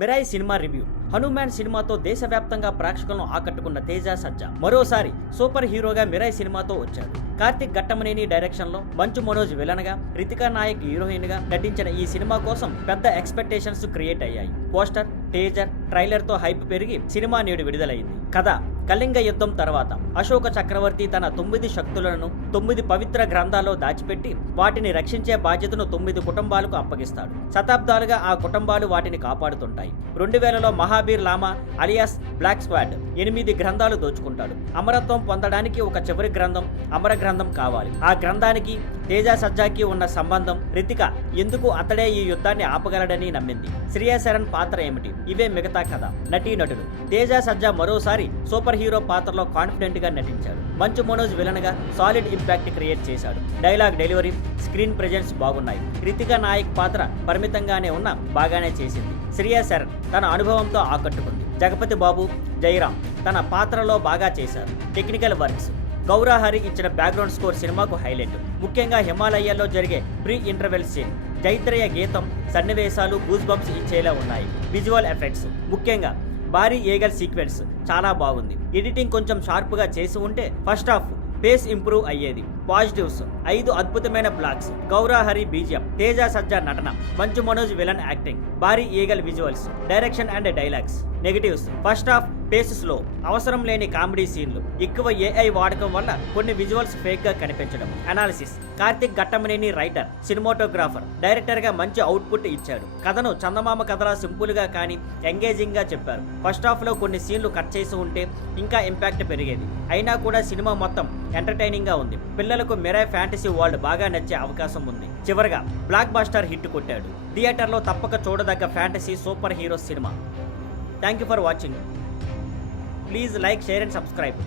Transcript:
Mirai cinema review. Hanuman సినిమాతో దేశవ్యాప్తంగా ప్రేక్షకులను ఆకట్టుకున్న తేజ సజ్జా మరోసారి సూపర్ హీరోగా మిరాయి సినిమాతో వచ్చాడు. కార్తిక్ ఘట్టమనేని డైరెక్షన్ లో మంచు మనోజ్ విలన్ గా, రితికా నాయక్ హీరోయిన్ గా నటించిన ఈ సినిమా కోసం పెద్ద ఎక్స్పెక్టేషన్స్ క్రియేట్ అయ్యాయి. పోస్టర్, టీజర్, ట్రైలర్ తో హైప్ పెరిగి సినిమా నేడు విడుదలైంది. కథ: కళింగ యుద్ధం తర్వాత అశోక చక్రవర్తి తన 9 శక్తులను 9 పవిత్ర గ్రంథాల్లో దాచిపెట్టి వాటిని రక్షించే బాధ్యతను 9 కుటుంబాలకు అప్పగిస్తాడు. శతాబ్దాలుగా ఆ కుటుంబాలు వాటిని కాపాడుతుంటాయి. 2000లో మహాబీర్ లామా అలియాస్ బ్లాక్ స్క్వాడ్ 8 గ్రంథాలు దోచుకుంటాడు. అమరత్వం పొందడానికి ఒక చివరి గ్రంథం, అమర గ్రంథం కావాలి. ఆ గ్రంథానికి తేజ సజ్జాకి ఉన్న సంబంధం, రితిక ఎందుకు అతడే ఈ యుద్ధాన్ని ఆపగలడని నమ్మింది, శ్రియా శరణ్ పాత్ర ఏమిటి, ఇవే మిగతా కథ. నటీనటులు: తేజ సజ్జా మరోసారి సూపర్ హీరో పాత్రలో కాన్ఫిడెంట్ గా నటించాడు. మంచు మనోజ్ విలన్ గా సాలిడ్ ఇంపాక్ట్ క్రియేట్ చేశాడు. డైలాగ్ డెలివరీ, స్క్రీన్ ప్రెజెన్స్ బాగున్నాయి. రితికా నాయక్ పాత్ర పరిమితంగానే ఉన్న బాగానే చేసింది. శ్రియా శరణ్ తన అనుభవంతో ఆకట్టుకుంది. జగపతి బాబు, జయరాం తన పాత్రలో బాగా చేశారు. టెక్నికల్ వర్క్స్: గౌరాహరి ఇచ్చిన బ్యాక్గ్రౌండ్ స్కోర్ సినిమాకు హైలైట్. ముఖ్యంగా హిమాలయాల్లో జరిగే ప్రీ ఇంటర్వెల్ సీన్, జైత్రేయ గీతం, సన్నివేశాలు గూస్ బంప్స్ ఇచ్చేలా ఉన్నాయి. విజువల్ ఎఫెక్ట్స్: ముఖ్యంగా భారీ ఏగల్ సీక్వెన్స్ చాలా బాగుంది. ఎడిటింగ్ కొంచెం షార్ప్గా చేసి ఉంటే ఫస్ట్ హాఫ్ పేస్ ఇంప్రూవ్ అయ్యేది. పాజిటివ్స్: 5 అద్భుతమైన బ్లాక్స్, గౌరాహరి బీజియం, తేజ సజ్జా నటన, మంచు మనోజ్ విలన్ యాక్టింగ్, భారీ eagle visuals, direction and dialogues. Negatives: first half pace slow, అవసరం లేని కామెడీ సీన్లు, ఎక్కువ ఏఐ వాడకం వల్ల కొన్ని విజువల్స్ ఫేక్ గా కనిపించడం. Analysis: Karthik Ghattamaneni writer, cinematographer, director గా మంచి అవుట్పుట్ ఇచ్చాడు. కథను చందమామ కథలా సింపుల్ గా కానీ ఎంగేజింగ్ గా చెప్పారు. ఫస్ట్ హాఫ్ లో కొన్ని సీన్లు కట్ చేసి ఉంటే ఇంకా ఇంపాక్ట్ పెరిగేది. అయినా కూడా సినిమా మొత్తం ఎంటర్టైనింగ్ గా ఉంది. పిల్లలకు మిరాయ్ ఫ్యాంటసీ వరల్డ్ బాగా నచ్చే అవకాశం ఉంది. చివరగా బ్లాక్ బస్టర్ హిట్ కొట్టాడు. థియేటర్లో తప్పక చూడదగ్గ fantasy super hero cinema. Thank you for watching. Please like, share and subscribe.